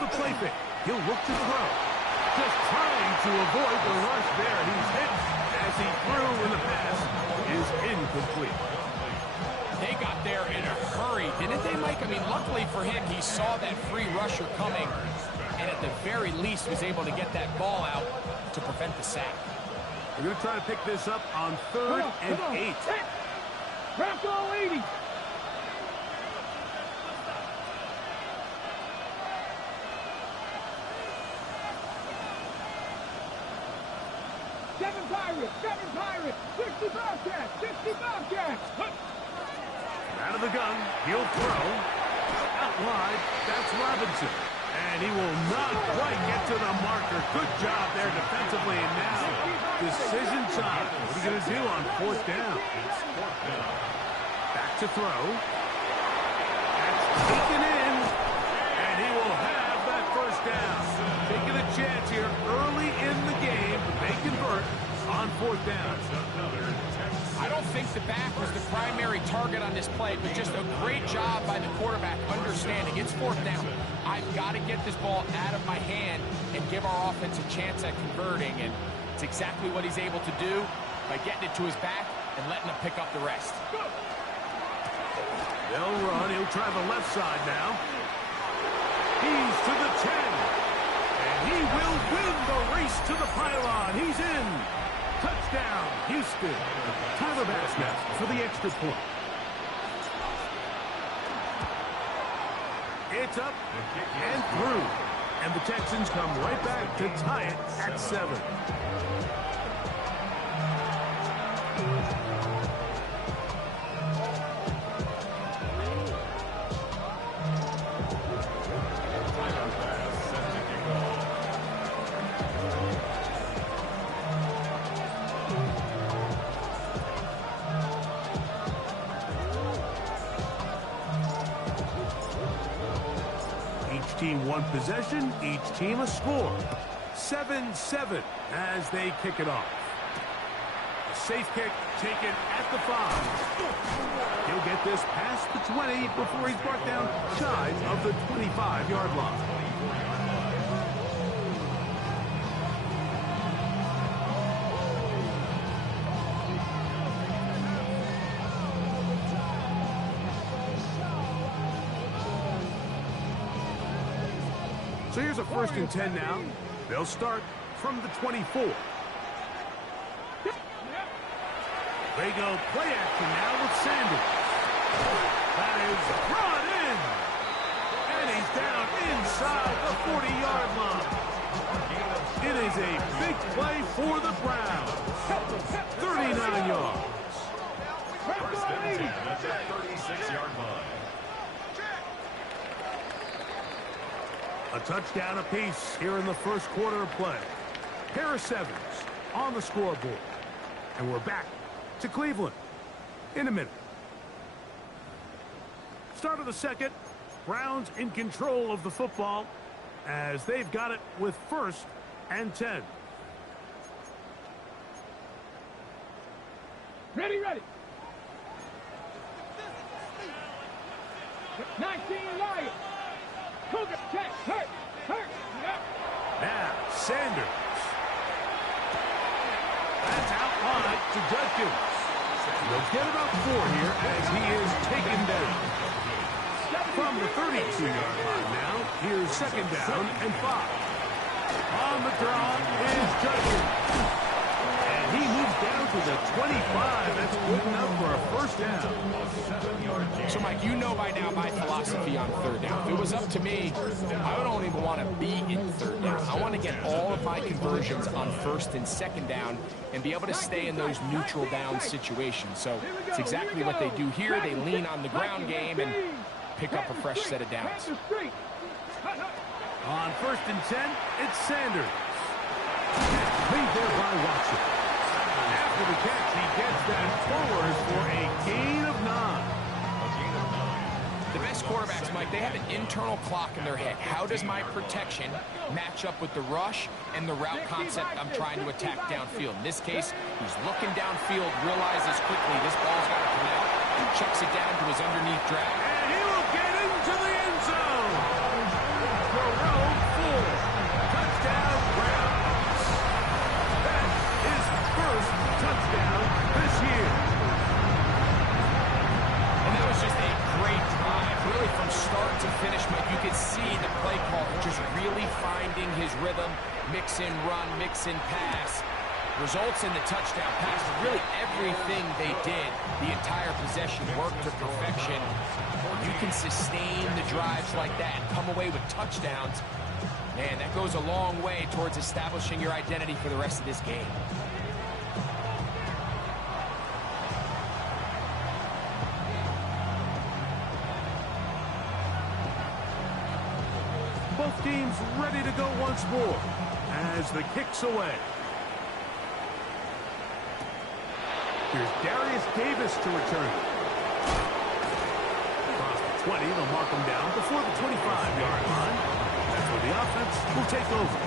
the play fake. He'll look to throw. Just trying to avoid the rush there. He's hit as he threw, and the pass is incomplete. They got there in a hurry, didn't they, Mike? I mean, luckily for him, he saw that free rusher coming, and at the very least was able to get that ball out to prevent the sack. We're going to try to pick this up on 3rd and 8. Bronco 80. Seven Pirates, 60 Bobcats, 60 Bobcats. Out of the gun, he'll throw. Out wide, that's Robinson. And he will not quite get to the marker. Good job there defensively, and now decision time. What are you going to do on 4th down? Back to throw. That's taken in, and he will have that 1st down. Taking a chance here early in the game, but they convert on 4th down. I don't think the back was the primary target on this play, but just a great job by the quarterback understanding it's 4th down. I've got to get this ball out of my hand and give our offense a chance at converting, and it's exactly what he's able to do by getting it to his back and letting him pick up the rest. They'll run. He'll try the left side now. He's to the 10. And he will win the race to the pylon. He's in. Touchdown, Houston. Tyler Bassett for the extra point. It's up and through. And the Texans come right back to tie it at 7. Team one possession, each team a score. 7-7 as they kick it off. A safe kick taken at the 5. He'll get this past the 20 before he's brought down shy of the 25-yard line. So here's a 1st and 10 now. They'll start from the 24. They go play action now with Sanders. That is brought in. And he's down inside the 40-yard line. It is a big play for the Browns. 39 yards. 36-yard line. A touchdown apiece here in the 1st quarter of play. Pair of 7s on the scoreboard. And we're back to Cleveland in a minute. Start of the 2nd. Browns in control of the football as they've got it with 1st and 10. Ready. 19 Lions. Cougar, check, hurt. Now, Sanders. That's out wide to Judkins. They'll get about 4 here as he is taken down. From the 32-yard line now, here's 2nd down and 5. On the draw is Judkins. And he moves down to the 25. That's good enough for a 1st down. So, Mike, you know by now my philosophy on 3rd down. If it was up to me, I don't even want to be in 3rd down. I want to get all of my conversions on 1st and 2nd down and be able to stay in those neutral down situations. So it's exactly what they do here. They lean on the ground game and pick up a fresh set of downs. On 1st and 10, it's Sanders. Lead there by Watson. After the catch, he gets that forward for a gain of 9. The best quarterbacks, Mike, they have an internal clock in their head. How does my protection match up with the rush and the route concept I'm trying to attack downfield? In this case, he's looking downfield, realizes quickly this ball's got to come out, and chucks it down to his underneath drag. And he will get into the end zone. Jerome really finding his rhythm, mix in run, mix in pass. Results in the touchdown pass. Really everything they did, the entire possession worked to perfection. You can sustain the drives like that and come away with touchdowns. Man, that goes a long way towards establishing your identity for the rest of this game. Both teams ready to go once more as the kick's away. Here's Darius Davis to return. Across the 20, they'll mark him down before the 25-yard line. That's where the offense will take over.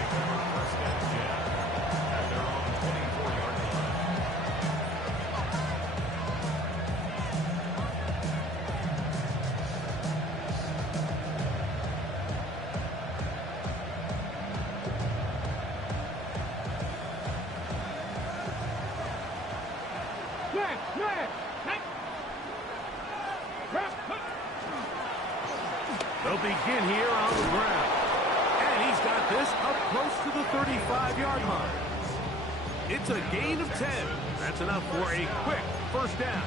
They'll begin here on the ground. And he's got this up close to the 35-yard line. It's a gain of 10. That's enough for a quick first down.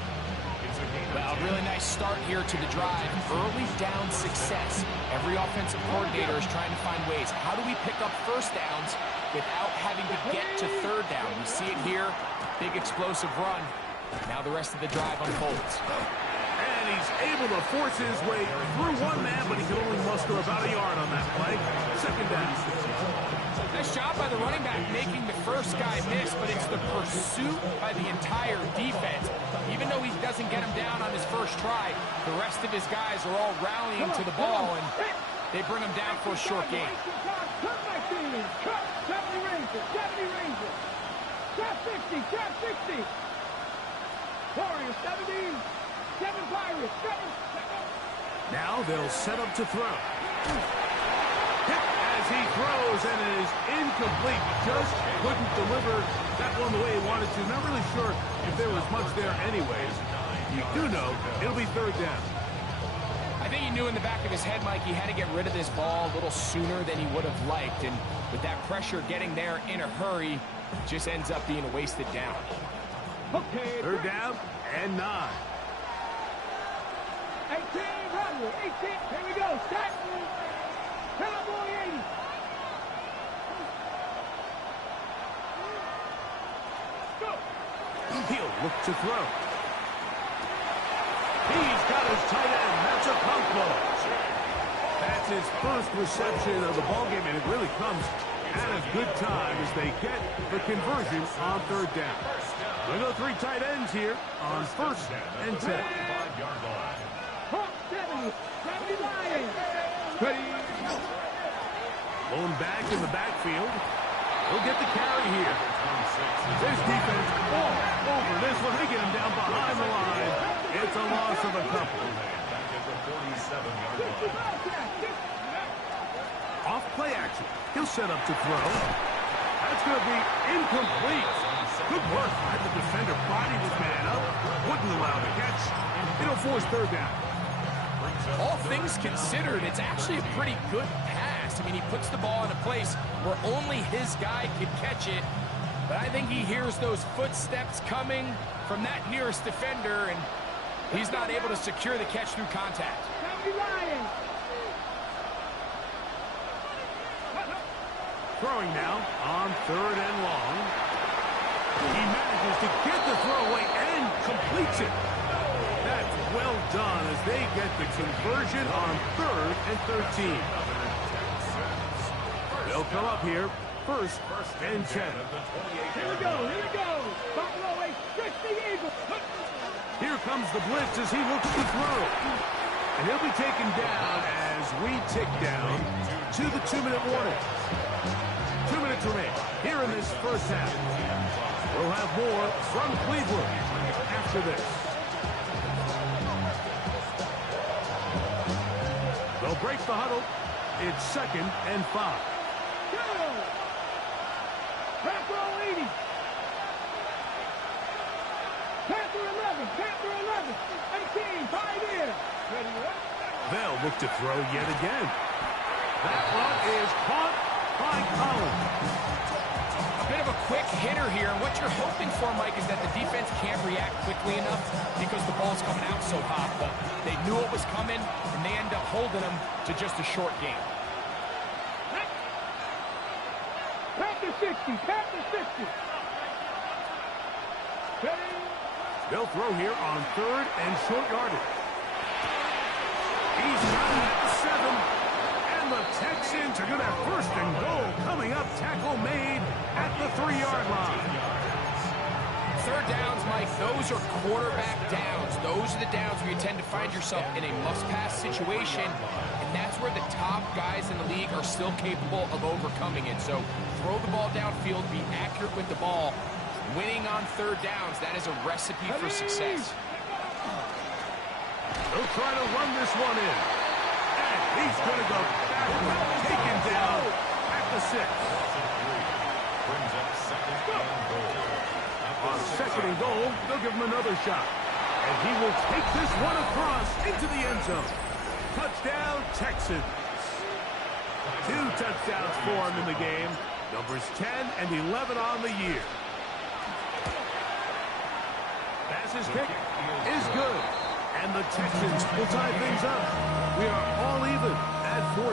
Well, really nice start here to the drive. Early down success. Every offensive coordinator is trying to find ways. How do we pick up first downs without having to get to third down? We see it here. Big explosive run. Now the rest of the drive unfolds. And he's able to force his way through one man, but he can only muster about a yard on that play. Second down. Nice job by the running back making the first guy miss, but it's the pursuit by the entire defense. Even though he doesn't get him down on his first try, the rest of his guys are all rallying to the ball, and they bring him down for a short gain. 70 Rangers. Trap 60. Warriors 70. 7 Pirates. 7. Now they'll set up to throw. Hit as he throws, and it is incomplete. Just couldn't deliver that one the way he wanted to. Not really sure if there was much there anyways. You do know it'll be third down. I think he knew in the back of his head, Mike, he had to get rid of this ball a little sooner than he would have liked. And with that pressure getting there in a hurry, just ends up being a wasted down. Okay. Third down and 9. 18, run, 18, here we go, set, Cowboy 80. Go. He'll look to throw. He's got his tight end, that's a pump ball. That's his first reception of the ballgame, and it really comes at a good time as they get the conversion on third down. We'll go 3 tight ends here on first and 10. 70 Lions. Ready. Blown back in the backfield. He'll get the carry here. This defense all over this one. They get him down behind the line. It's a loss of a couple. Off play action. He'll set up to throw. That's going to be incomplete. Good work. Had the defender body this man up. Wouldn't allow the catch. It'll force third down. All things considered, it's actually a pretty good pass. I mean, he puts the ball in a place where only his guy could catch it. But I think he hears those footsteps coming from that nearest defender, and he's not able to secure the catch through contact. 70 Lions. Throwing now on third and long. He manages to get the throw away and completes it. That's well done as they get the conversion on third and 13. They'll come up here first and 10. Here we go. Buffalo 860 Eagles. Here comes the blitz as he looks to throw. And he'll be taken down as we tick down to the 2-minute warning. 2 minutes remain here in this first half. We'll have more from Cleveland after this. They'll break the huddle. It's 2nd and 5. Panther 80. Panther 11. 18. 5 in. Ready, They'll look to throw yet again. That one is Caught by Collins. A bit of a quick hitter here, and what you're hoping for, Mike, is that the defense can't react quickly enough because the ball's coming out so hot. But they knew it was coming, and they end up holding them to just a short game. Pass to 60. Pass to 60. Ready? They'll throw here on 3rd and short yardage. He's got it at the 7. And the Texans are going to have 1st and goal coming up. Tackle made at the 3-yard line. 3rd downs, Mike, those are quarterback downs. Those are the downs where you tend to find yourself in a must-pass situation, and that's where the top guys in the league are still capable of overcoming it. So throw the ball downfield, be accurate with the ball. Winning on 3rd downs, that is a recipe for success. They'll try to run this one in. And he's going to go backward, taken down at the 6. Brings up 2nd and goal. On 2nd and goal, they'll give him another shot. And he will take this one across into the end zone. Touchdown, Texans. 2 touchdowns for him in the game. Numbers 10 and 11 on the year. Pass's kick is good. And the Texans will tie things up. We are all even at 14.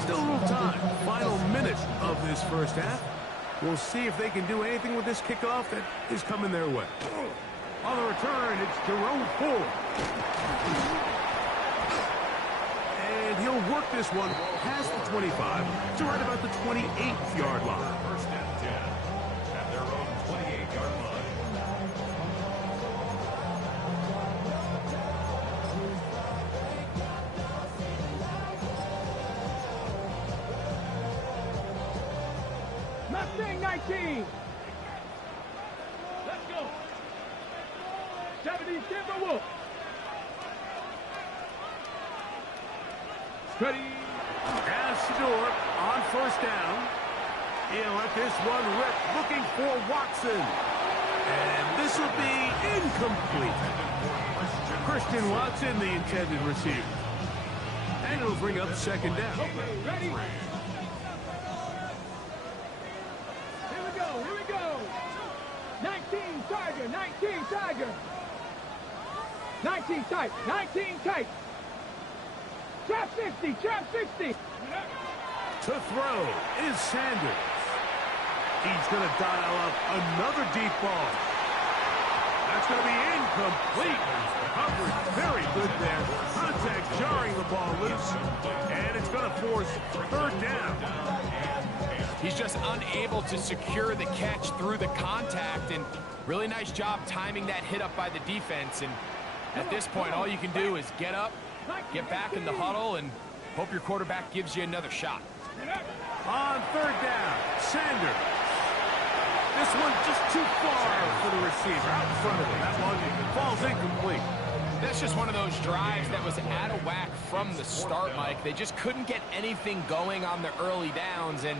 Still a little time. Final minute of this first half. We'll see if they can do anything with this kickoff that is coming their way. On the return, it's Jerome Ford. And he'll work this one past the 25 to right about the 28th-yard line. 1st and 10 at their own 28-yard line. Mustang 19. Let's go. 70 Timberwolves. Ready. Pass Shador on 1st down. He'll let this one rip, looking for Watson. And this will be incomplete. Christian Watson, the intended receiver. And it'll bring up 2nd down. Ready. Here we go. Here we go. 19 Tiger. 19 Tiger. 19 tight. 19 tight. Trap 60. Trap 60. To throw is Sanders. He's going to dial up another deep ball. That's going to be incomplete. Coverage very good there. Contact jarring the ball loose. And it's going to force 3rd down. He's just unable to secure the catch through the contact, and really nice job timing that hit up by the defense. And at this point, all you can do is get up, get back in the huddle, and hope your quarterback gives you another shot. On 3rd down, Sanders. This one just too far for the receiver. Out in front of him. That one falls incomplete. That's just one of those drives that was out of whack from the start, Mike. They just couldn't get anything going on the early downs, and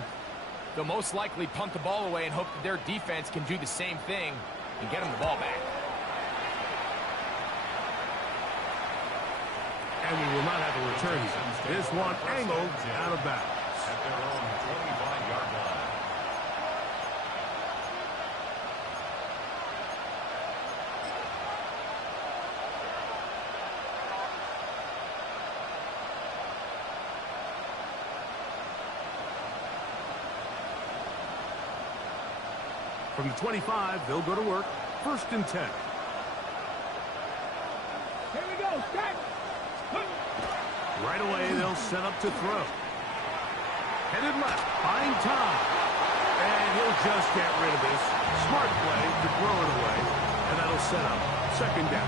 they'll most likely punt the ball away and hope that their defense can do the same thing and get them the ball back. And we will not have a return here. This one angled out of bounds. At their own 25-yard line. From the 25, they'll go to work. 1st and 10. Here we go. Start. Right away, they'll set up to throw. Headed left, buying time. And he'll just get rid of this. Smart play to throw it away. And that'll set up 2nd down.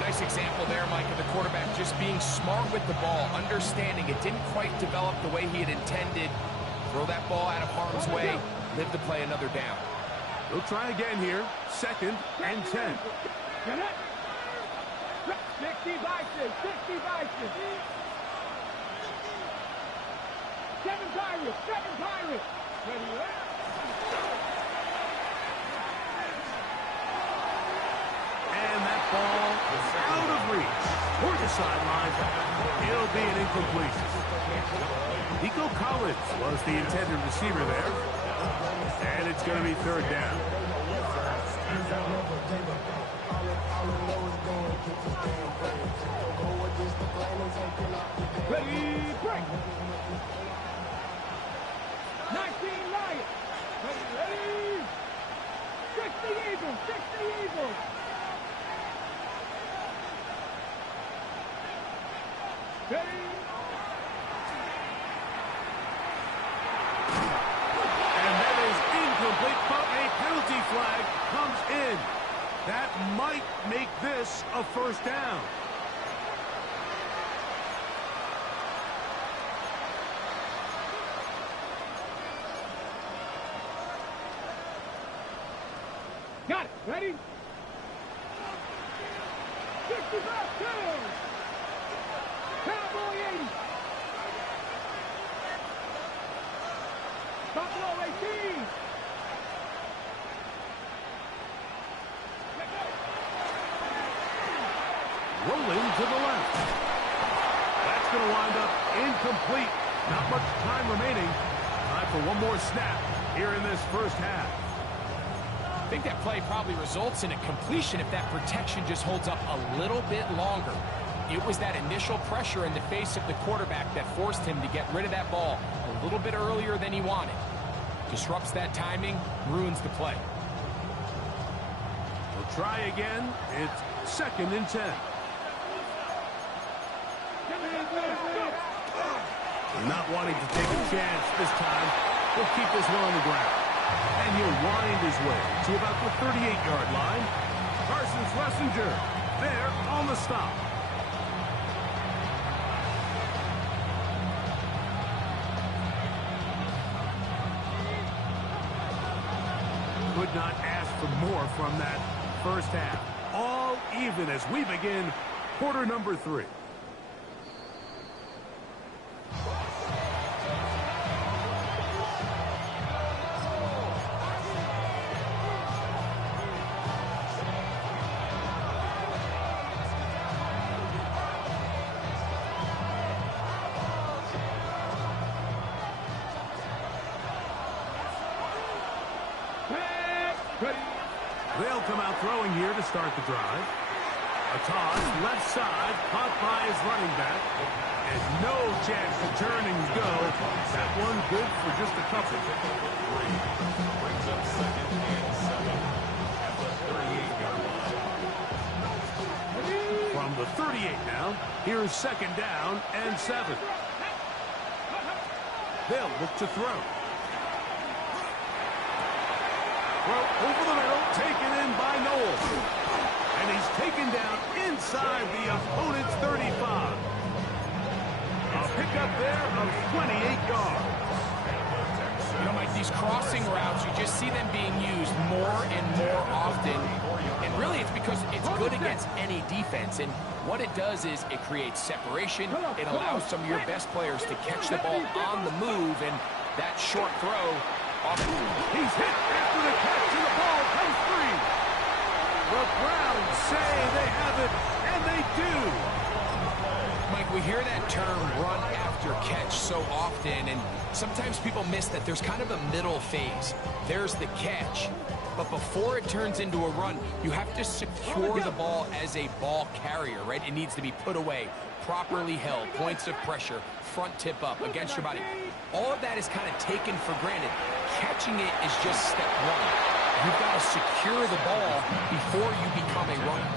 Nice example there, Mike, of the quarterback just being smart with the ball, understanding it didn't quite develop the way he had intended. Throw that ball out of harm's way, live to play another down. They'll try again here. 2nd and 10. 60 Bison. 60 Bison. 7 Pirates. 7 Pirates. Ready, And that ball is out of reach. sideline. It'll be an incompletion. Nico Collins was the intended receiver there. And it's going to be third down. Ready, break. 19 Lions. Ready. 60 Eagles. 60 Eagles. Ready. And that is incomplete, but a penalty flag comes in. That might make this a first down. Got it. Ready? 65-2. Cowboy 80. Buffalo 18. Rolling to the left. That's going to wind up incomplete. Not much time remaining. Time for one more snap here in this first half. I think that play probably results in a completion if that protection just holds up a little bit longer. It was that initial pressure in the face of the quarterback that forced him to get rid of that ball a little bit earlier than he wanted. Disrupts that timing, ruins the play. We'll try again. It's 2nd and 10. Not wanting to take a chance this time. He'll keep this one on the ground. And he'll wind his way to about the 38-yard line. Carson Schlesinger there on the stop. Could not ask for more from that first half. All even as we begin quarter number 3. They'll come out throwing here to start the drive. A toss, left side, caught by his running back. And no chance to turn and go. That one good for just a couple. Brings up 2nd and 7 at the 38-yard line. From the 38 now, here's 2nd down and 7. They'll look to throw. Throw over the middle, taken in by Noel. And he's taken down inside the opponent's 35. A pickup there of 28 yards. You know, Mike, these crossing routes, you just see them being used more and more often. And really, it's because it's good against any defense. And what it does is it creates separation. It allows some of your best players to catch the ball on the move. And that short throw often. He's hit after the catch, and the ball comes free. The Browns say they have it, and they do. Mike, we hear that term run after catch so often, and sometimes people miss that there's kind of a middle phase. There's the catch, but before it turns into a run, you have to secure the ball as a ball carrier, right? It needs to be put away, properly held, points of pressure, front tip up against your body. All of that is kind of taken for granted. Catching it is just step one. You've got to secure the ball before you become a runner.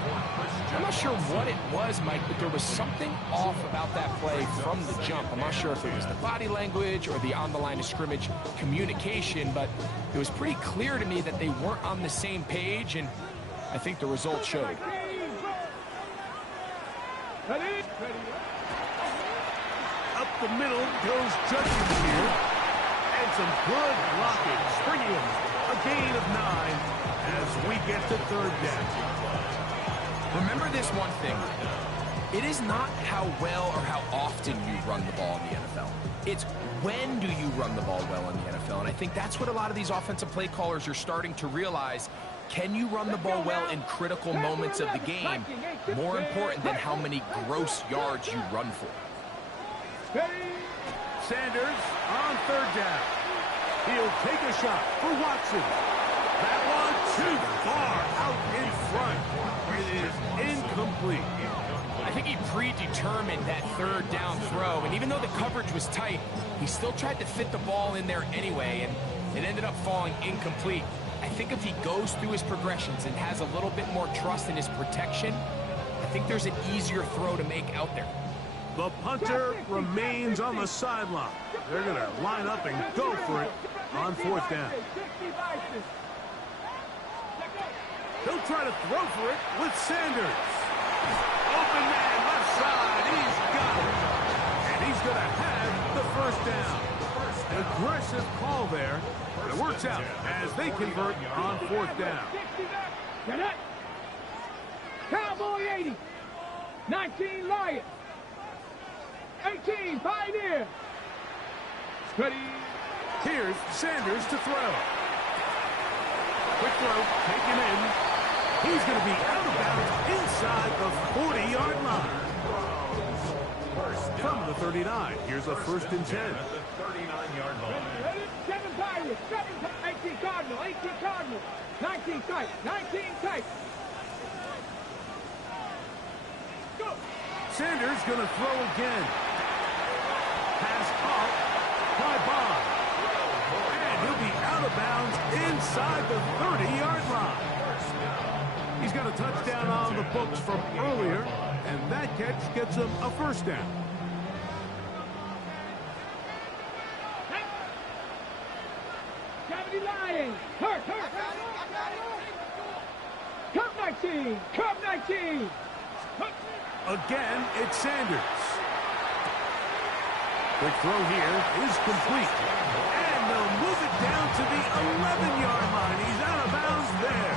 I'm not sure what it was, Mike, but there was something off about that play from the jump. I'm not sure if it was the body language or the on-the-line of scrimmage communication, but it was pretty clear to me that they weren't on the same page, and I think the result showed. Up the middle goes Judkins here. And some good blocking, bringing him a gain of 9 as we get to 3rd down. Remember this one thing. It is not how well or how often you run the ball in the NFL. It's when do you run the ball well in the NFL. And I think that's what a lot of these offensive play callers are starting to realize. Can you run the ball well in critical moments of the game? More important than how many gross yards you run for. Sanders on third down. He'll take a shot for Watson. That one too far out in front. It is incomplete. I think he predetermined that third down throw, and even though the coverage was tight, he still tried to fit the ball in there anyway, and it ended up falling incomplete. I think if he goes through his progressions and has a little bit more trust in his protection, I think there's an easier throw to make out there. The punter remains on the sideline. They're going to line up and go for it on fourth down. He'll try to throw for it with Sanders. Open man left side. He's got it. And he's going to have the first down. Aggressive call there. But it works out as they convert on fourth down. Cowboy 80. 19 Lions. 18 Pioneer. Ready. Here's Sanders to throw. Quick throw, taken in. He's going to be out of bounds inside the 40-yard line. From the 39, here's a 1st and 10. At the 39-yard line. 7 Pirates, 18 Cardinal, 18 Cardinal, 19 tight, 19 tight. Go. Sanders going to throw again. Pass caught by Bond. And he'll be out of bounds inside the 30-yard line. He's got a touchdown on the books from earlier, and that catch gets him a first down. Lions, hurt. Cup 19, Cup 19. Again, it's Sanders. Quick throw here is complete. And they'll move it down to the 11-yard line. He's out of bounds there.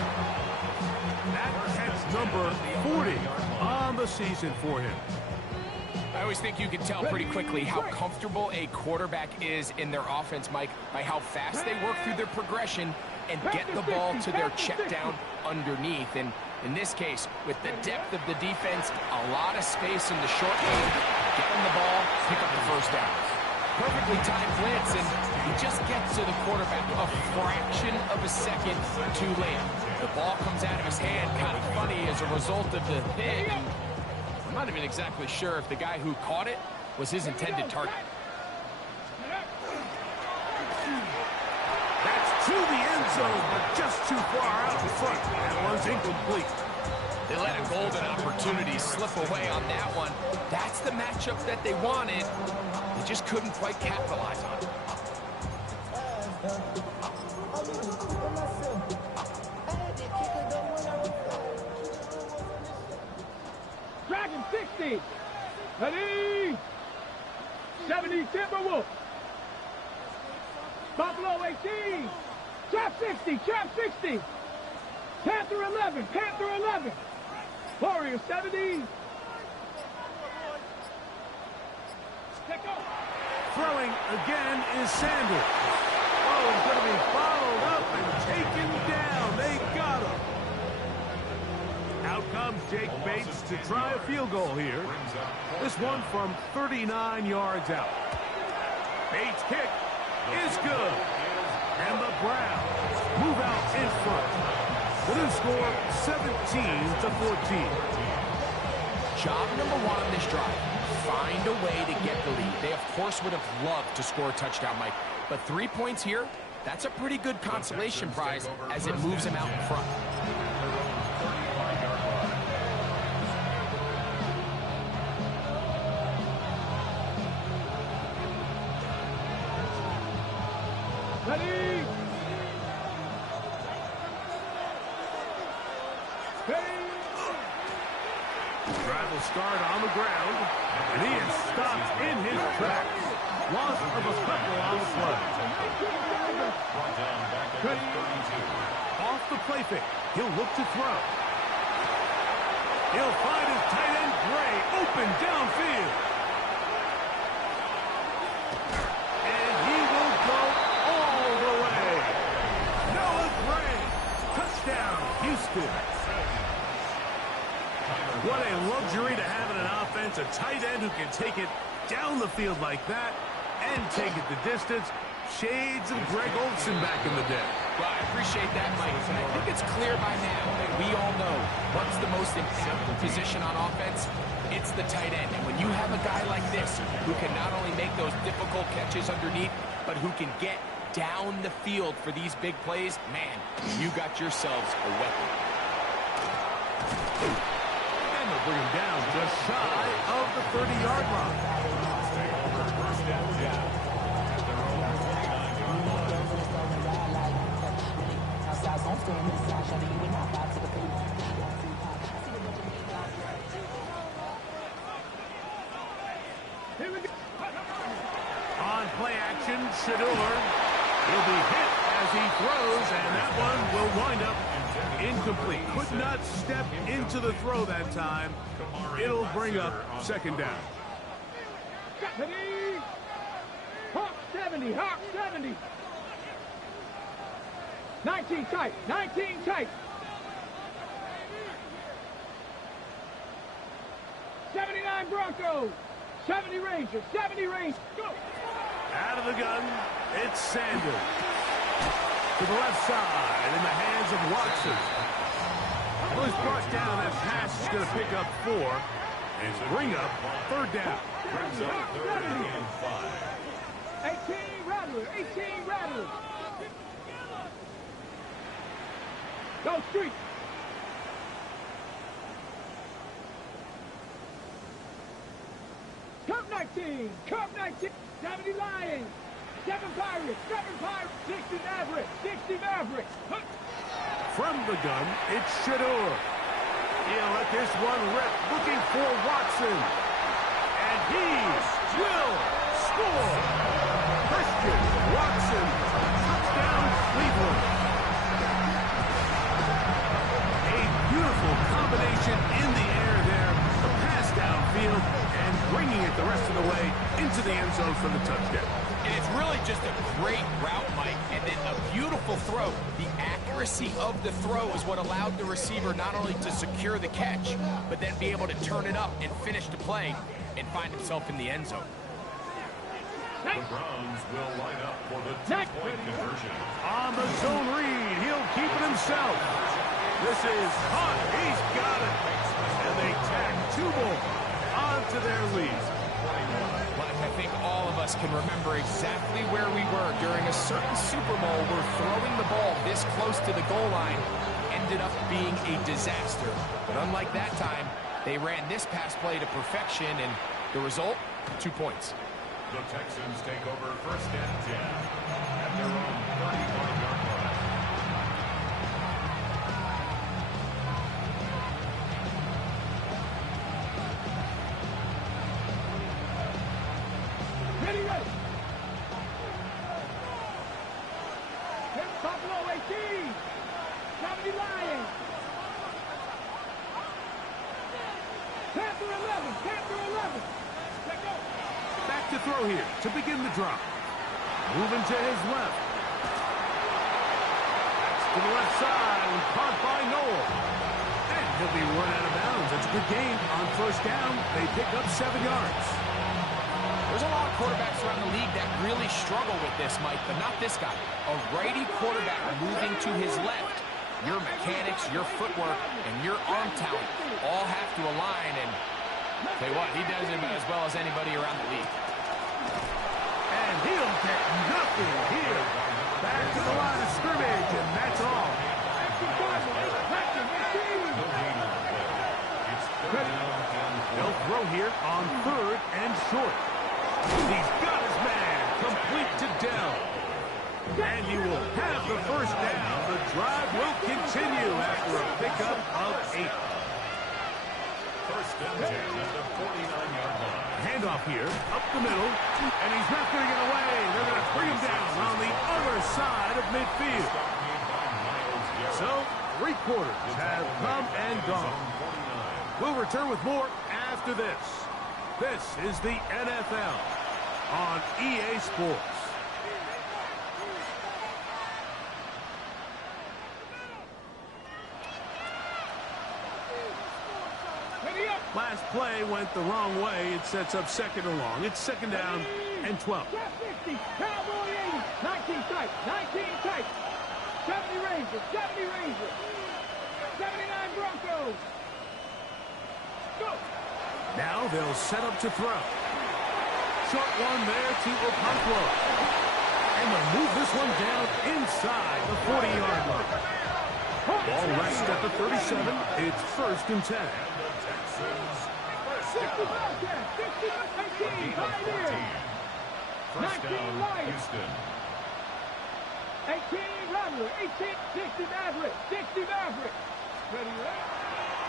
That's number 40 on the season for him. I always think you can tell pretty quickly how comfortable a quarterback is in their offense, Mike, by how fast they work through their progression and get the ball to their check down underneath. And in this case, with the depth of the defense, a lot of space in the short game, get him the ball, pick up the first down. Perfectly timed blitz, and he just gets to the quarterback a fraction of a second too late. The ball comes out of his hand kind of funny as a result of the hit. And I'm not even exactly sure if the guy who caught it was his intended target. That's to the end zone, but just too far out in front. That one's incomplete. They let a golden opportunity slip away on that one. That's the matchup that they wanted. They just couldn't quite capitalize on it. Dragon 60. Ready. 70 Timberwolf. Buffalo 18. Trap 60. Trap 60. Panther 11. Panther 11. Warrior 70. Throwing again is Sanders. Oh, he's going to be followed up and taken down. They got him. Out comes Jake Bates to try a field goal here. This one from 39 yards out. Bates' kick is good. And the Browns move out in front. The new score, 17-14. Job number one on this drive, find a way to get the lead. They, of course, would have loved to score a touchdown, Mike. But 3 points here, that's a pretty good consolation prize as it moves them out in front. Ready. Drive will start on the ground, and he is stopped in his tracks. Loss of a couple on the play. Off the play fake, he'll look to throw. He'll find his tight end Gray open downfield. And he will go all the way. Noah Gray, touchdown. luxury to having an offense, a tight end who can take it down the field like that and take it the distance. Shades of Greg Olsen back in the day. Well, I appreciate that, Mike. And I think it's clear by now that we all know what's the most impactful position on offense. It's the tight end. And when you have a guy like this who can not only make those difficult catches underneath, but who can get down the field for these big plays, man, you got yourselves a weapon. And they'll bring him down just shy of the 30-yard line. On play action, Shador. He'll be hit as he throws, and that one will wind up incomplete. Could not step into the throw that time. It'll bring up second down. Hawk 70, Hawk 70. 19 tight, 19 tight. 79 Broncos, 70 Rangers, 70 Rangers. Go! Out of the gun, it's Sanders. To the left side, in the hands of Watson. Well, he's brought down. That pass is going to pick up 4 and bring up third down. 18 Rattlers, 18 Rattlers. Go Street. Cup 19, Cup 19, 70 Lions, 7 Pirates, 60 Mavericks, 60 Mavericks. From the gun, it's Shador. He'll let this one rip, looking for Watson. And he will score. Christian Watson, touchdown Cleveland. A beautiful combination in the air there. The pass downfield and bringing it the rest of the way into the end zone for the touchdown. And it's really just a great route, Mike, and then a beautiful throw. The accuracy of the throw is what allowed the receiver not only to secure the catch, but then be able to turn it up and finish the play and find himself in the end zone. The Browns will line up for the two-point conversion. On the zone read, he'll keep it himself. This is caught. He's got it. And they tack 2 more onto their lead. Mike, I think all of us can remember exactly where we were during a certain Super Bowl where throwing the ball this close to the goal line ended up being a disaster. But unlike that time, they ran this pass play to perfection, and the result, 2 points. The Texans take over first and 10 at their own 31-yard line. Ready, ready. Here's Buffalo 18, 70 Lions. Panther 11, Panther 11. Let go. Back to throw here to begin the drop. Moving to his left. That's to the left side and caught by Noel. And he'll be run out of bounds. That's a good gain on first down. They pick up 7 yards. There's a lot of quarterbacks around the league that really struggle with this, Mike, but not this guy. A righty quarterback moving to his left. Your mechanics, your footwork, and your arm talent all have to align, and tell you what, he does it as well as anybody around the league. And he'll get nothing here. Back to the line of scrimmage, and that's all. They'll throw here on 3rd and short. He's got his man complete to Dell. And you will have the first down. The drive will continue after a pickup of 8. First and 10 at the 49-yard line. Handoff here, up the middle, and he's not going to get away. They're going to bring him down on the other side of midfield. So, 3 quarters have come and gone. We'll return with more after this. This is the NFL on EA Sports. Last last play went the wrong way. It sets up second and long. It's second down and 12. Trap 60, Cowboy 80, 19 tight, 19 tight. 70 Rangers, 70 Rangers. 79 Broncos. Go. Now they'll set up to throw. Short one there to Okonkwo. And they'll move this one down inside the 40-yard line. Ball rests at the 37. It's first and 10. 60 Bobcats, 60 19, Pioneers. First 19 down, Lions. Houston. 18 Rattler, 18, 60 Maverick, 60 Maverick. Ready,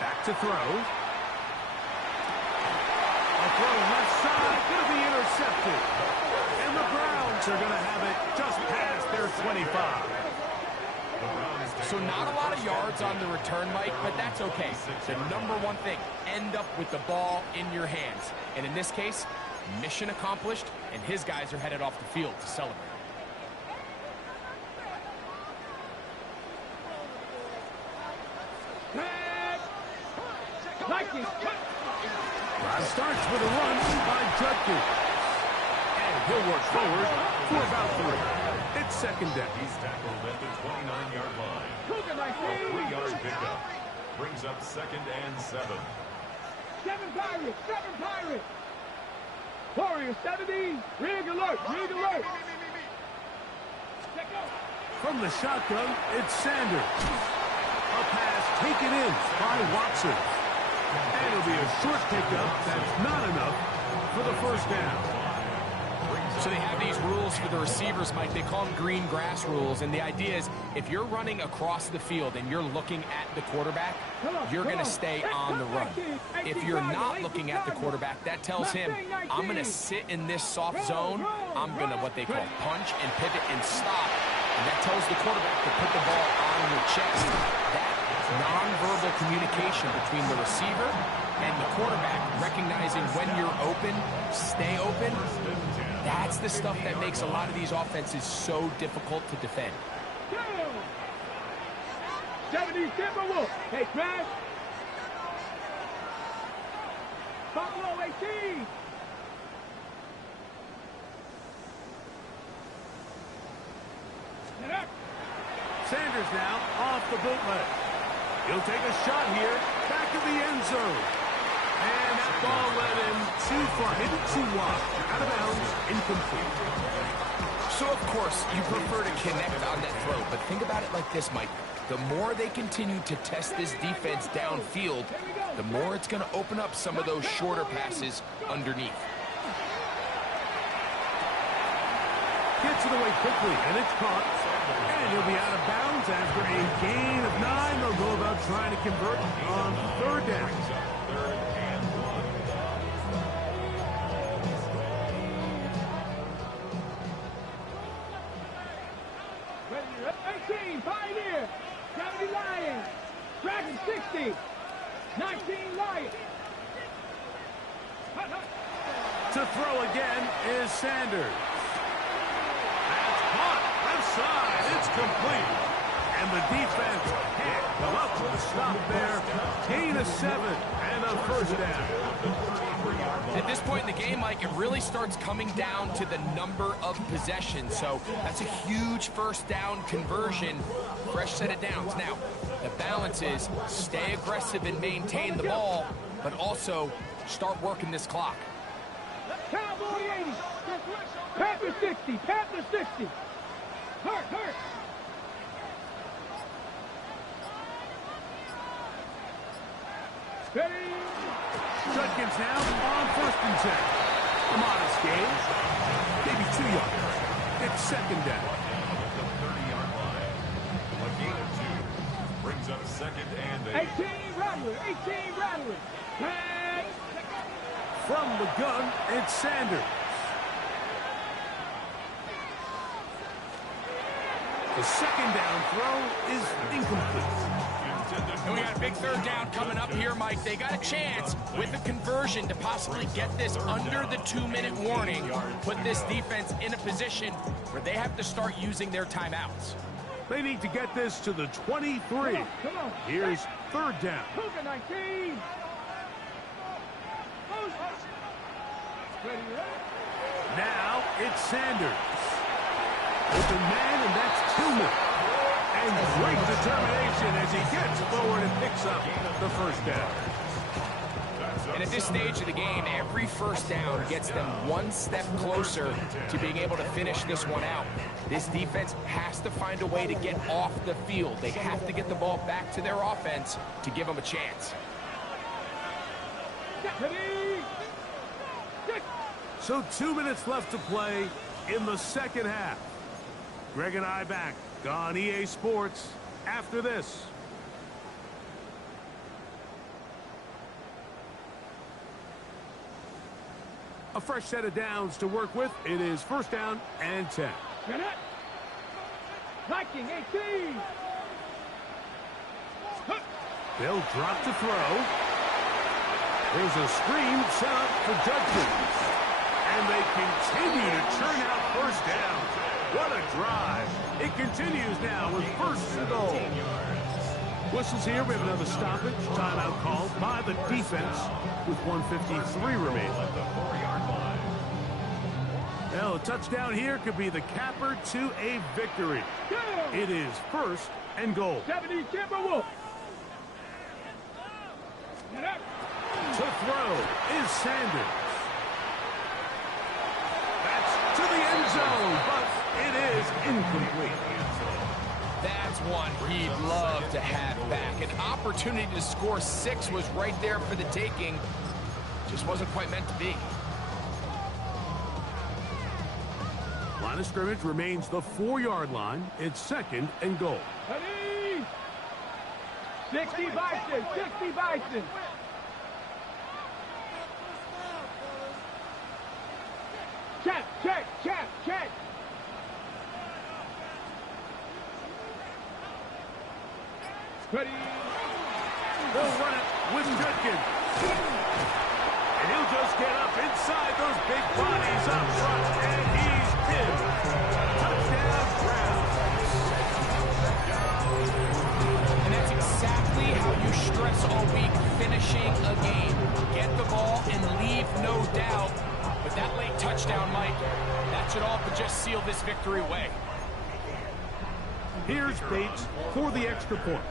Back to throw. A throw left side, going to be intercepted. And the Browns are going to have it just past their 25. So not a lot of yards on the return, Mike, but that's okay. The number one thing, end up with the ball in your hands. And in this case, mission accomplished, and his guys are headed off the field to celebrate. Drive starts with a run by Judkins. And he'll work forward for about 3. It's second down. He's tackled at the 29-yard line. A 3-yard pickup brings up second and 7. 7 Pirates, 7 Pirates. Warriors 70, rig alert, rig alert. From the shotgun, it's Sanders. A pass taken in by Watson. And it'll be a short pickup that's not enough for the first down. So they have these rules for the receivers, Mike. They call them green grass rules. And the idea is if you're running across the field and you're looking at the quarterback, you're going to stay on the run. If you're not looking at the quarterback, that tells him, I'm going to sit in this soft zone. I'm going to what they call punch and pivot and stop. And that tells the quarterback to put the ball on your chest. That nonverbal communication between the receiver and the quarterback, recognizing when you're open, stay open, that's the stuff that makes a lot of these offenses so difficult to defend. 70 Timberwolves. Hey, Crash. Buffalo 18. Sanders now off the bootleg. He'll take a shot here, back of the end zone. And that ball led him too far, maybe too wide. Out of bounds, incomplete. So, of course, you prefer to connect on that throw, but think about it like this, Mike. The more they continue to test this defense downfield, the more it's going to open up some of those shorter passes underneath. Gets it away quickly, and it's caught. And he'll be out of bounds after a gain of 9. They'll go about trying to convert on third down. Third and 1. 18, Pioneer. 70 Lions. Dragon 60. 19 Lions. To throw again is Sanders. That's caught. Left side. It's complete. And the defense can't come up with a stop there. Gain of 7 and a first down. At this point in the game, Mike, it really starts coming down to the number of possessions. So that's a huge first down conversion. Fresh set of downs. Now, the balance is stay aggressive and maintain the ball, but also start working this clock. Cowboy 80. Panther 60. Panther 60. Hurt. Ready. Judkins now on first and 10. A modest gain. Maybe 2 yards. It's second down. At the 30-yard line. A gain of 2 brings up second and 8. 18 Rattler. 18 Rattler. Tag. From the gun, it's Sanders. The second down throw is incomplete. And we got a big third down coming up here, Mike. They got a chance with a conversion to possibly get this under the 2-minute warning, put this defense in a position where they have to start using their timeouts. They need to get this to the 23. Come on. Here's third down. Cougar 19. Now it's Sanders. Open man, and that's Tillman. And great determination as he gets forward and picks up the first down. And at this stage of the game, every first down gets them one step closer to being able to finish this one out. This defense has to find a way to get off the field. They have to get the ball back to their offense to give them a chance. So 2 minutes left to play in the second half. Greg and I back on EA Sports after this. A fresh set of downs to work with. It is first down and 10. Viking 18. They'll drop to throw. There's a screen set up for Judkins. And they continue to churn out first down. What a drive. It continues now with first and goal. Whistles here. We have another stoppage. Timeout called by the defense with 1:53 remaining. Well, a touchdown here could be the capper to a victory. It is first and goal. 70 Timberwolves. To throw is Sanders. That's to the end zone, but it is incomplete. That's one he'd love to have back. An opportunity to score 6 was right there for the taking. Just wasn't quite meant to be. Line of scrimmage remains the 4-yard line. It's second and goal. 60 Bison, 60 Bison. Check. Ready. They'll run it with Judkins. And he'll just get up inside those big bodies up front. And he's pinned. Touchdown, Browns. And that's exactly how you stress all week finishing a game. Get the ball and leave no doubt. But that late touchdown, Mike, that should all but just seal this victory away. Here's Bates for the extra point.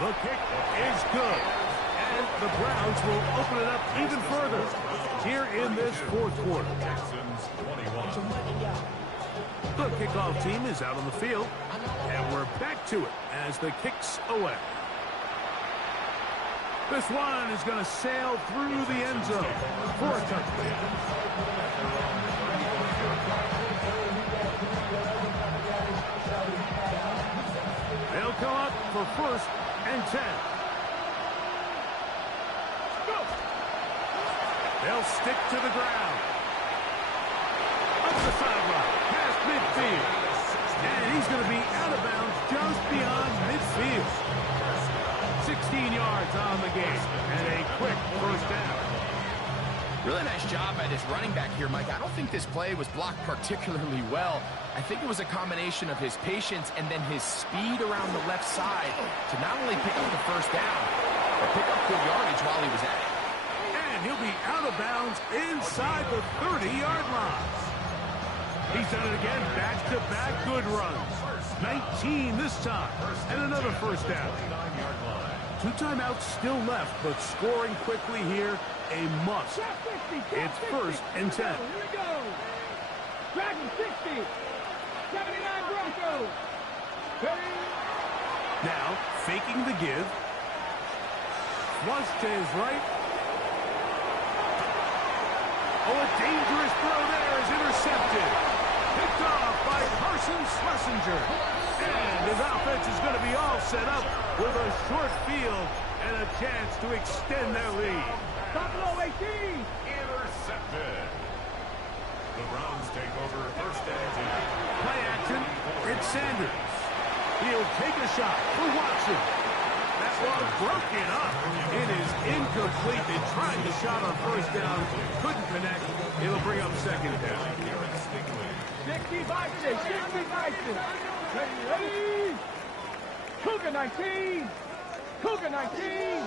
The kick is good. And the Browns will open it up even further here in this fourth quarter. The kickoff team is out on the field. And we're back to it as the kick's away. This one is going to sail through the end zone for a touchdown. They'll come up for first and 10. They'll stick to the ground. Up the sideline, past midfield. And he's going to be out of bounds just beyond midfield. 16 yards on the game, and a quick first down. Really nice job by this running back here, Mike. I don't think this play was blocked particularly well. I think it was a combination of his patience and then his speed around the left side to not only pick up the first down, but pick up good yardage while he was at it. And he'll be out of bounds inside the 30-yard line. He's done it again, back-to-back good runs. 19 this time, and another first down. 2 timeouts still left, but scoring quickly here, a must. It's first and 10. Here we go. Dragon 60. 79 Broncos. Ready. Now, faking the give. Flush to his right. Oh, a dangerous throw there is intercepted. Picked off by Carson Schlesinger. And his offense is going to be all set up with a short field and a chance to extend their lead. Buffalo 18. Intercepted. The Browns take over first and 10. Play action. It's Sanders. He'll take a shot for Watson. That one broken up. It is incomplete. They tried the shot on first down. Couldn't connect. It'll bring up second down. 60 Bison. 60 Bison. Ready. Cougar 19. Cougar 19.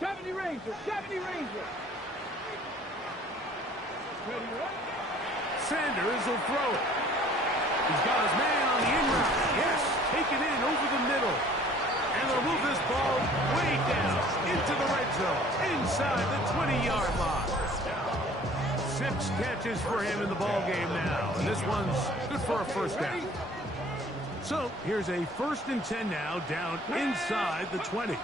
70 Rangers, 70 Rangers. Ready, up. Sanders will throw it. He's got his man on the in route. Yes, taken in over the middle. And they'll move this ball way down into the red zone, inside the 20-yard line. 6 catches for him in the ball game now, and this one's good for a first down. So here's a 1st and 10 now, down inside the 20.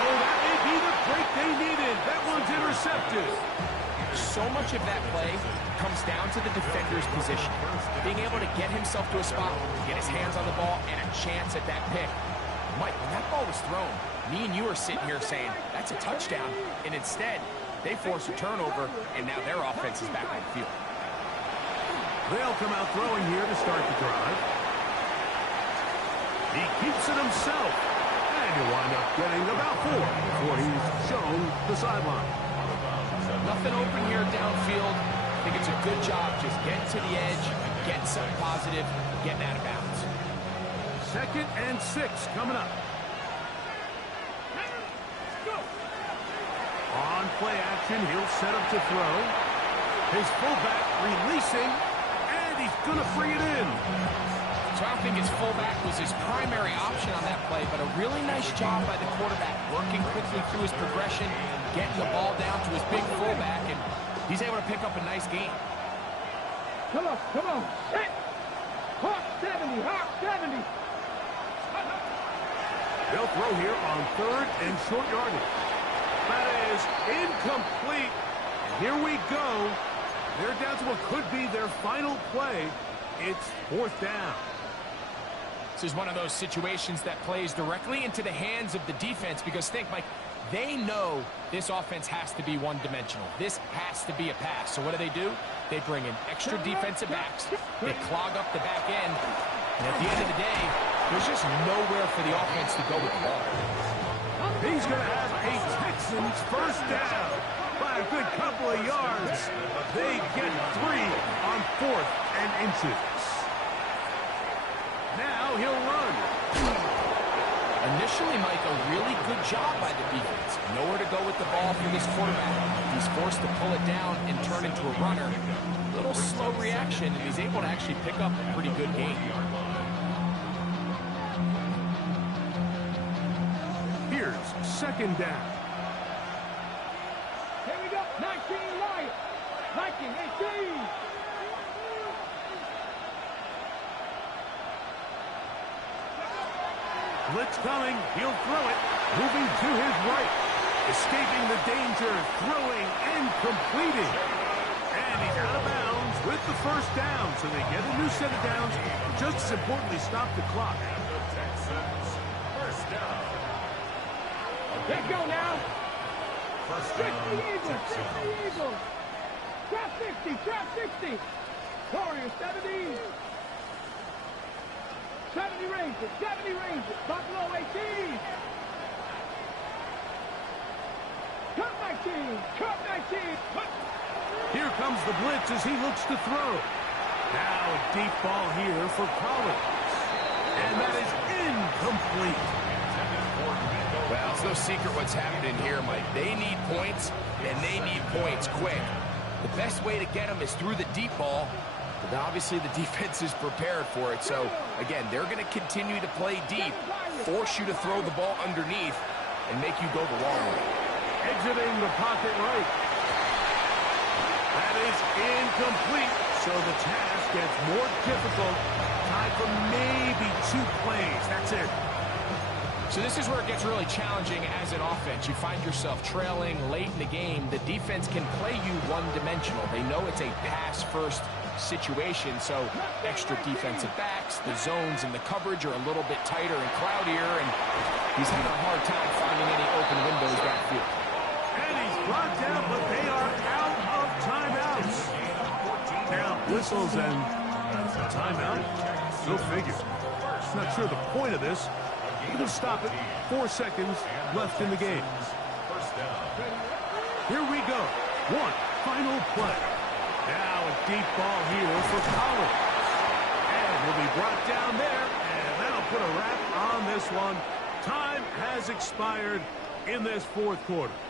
Oh, that may be the break they needed. That one's intercepted. So much of that play comes down to the defender's position. Being able to get himself to a spot, get his hands on the ball, and a chance at that pick. Mike, when that ball was thrown, me and you are sitting here saying, that's a touchdown. And instead, they force a turnover, and now their offense is back on the field. They'll come out throwing here to start the drive. He keeps it himself. And he'll wind up getting about 4 before he's shown the sideline. Nothing open here downfield. I think it's a good job just getting to the edge, getting something positive, getting out of bounds. 2nd and 6 coming up. On play action, he'll set up to throw. His fullback releasing, and he's going to bring it in. So I don't think his fullback was his primary option on that play, but a really nice job by the quarterback, working quickly through his progression, getting the ball down to his big fullback, and he's able to pick up a nice gain. Come on, come on. Set. Hawk 70, Hawk 70. They'll throw here on 3rd and short yardage. That is incomplete. And here we go. They're down to what could be their final play. It's 4th down. This is one of those situations that plays directly into the hands of the defense because think, Mike, they know this offense has to be one-dimensional. This has to be a pass. So what do? They bring in extra defensive backs. They clog up the back end. And at the end of the day, there's just nowhere for the offense to go with the ball. He's going to have a Texans first down by a good couple of yards. They get 3 on 4th and inches. Now he'll run. Initially, Mike, a really good job by the defense. Nowhere to go with the ball for this quarterback. He's forced to pull it down and turn into a runner. A little slow reaction, and he's able to actually pick up a pretty good gain. Here's 2nd down. Here we go. 19 Lions. 19, 18. Blitz coming. He'll throw it. Moving to his right. Escaping the danger. Throwing and completing. And he's out of bounds with the first down. So they get a new set of downs. Just as importantly, stop the clock. First down. Let's go now. First 60 down. Eagles. 60 Eagles. Trap 60. Trap 60. Warriors 70. 70 Rangers. 70 Rangers. Buffalo 18. Cut 19. Cut 19. Here comes the blitz as he looks to throw. Now a deep ball here for Collins. And that is incomplete. Well, it's no secret what's happening here, Mike. They need points, and they need points quick. The best way to get them is through the deep ball, but obviously the defense is prepared for it. So, again, they're going to continue to play deep, force you to throw the ball underneath, and make you go the long way. Exiting the pocket right. That is incomplete. So the task gets more difficult. Time for maybe 2 plays. That's it. So this is where it gets really challenging as an offense. You find yourself trailing late in the game. The defense can play you one-dimensional. They know it's a pass-first situation, so extra defensive backs, the zones and the coverage are a little bit tighter and cloudier, and he's having a hard time finding any open windows downfield. And he's brought down, but they are out of timeouts. Now, whistles and timeout. Go figure. Not sure the point of this. We're going to stop it. 4 seconds left in the game. Here we go. One final play. Now a deep ball here for Collins. And will be brought down there. And that'll put a wrap on this one. Time has expired in this fourth quarter.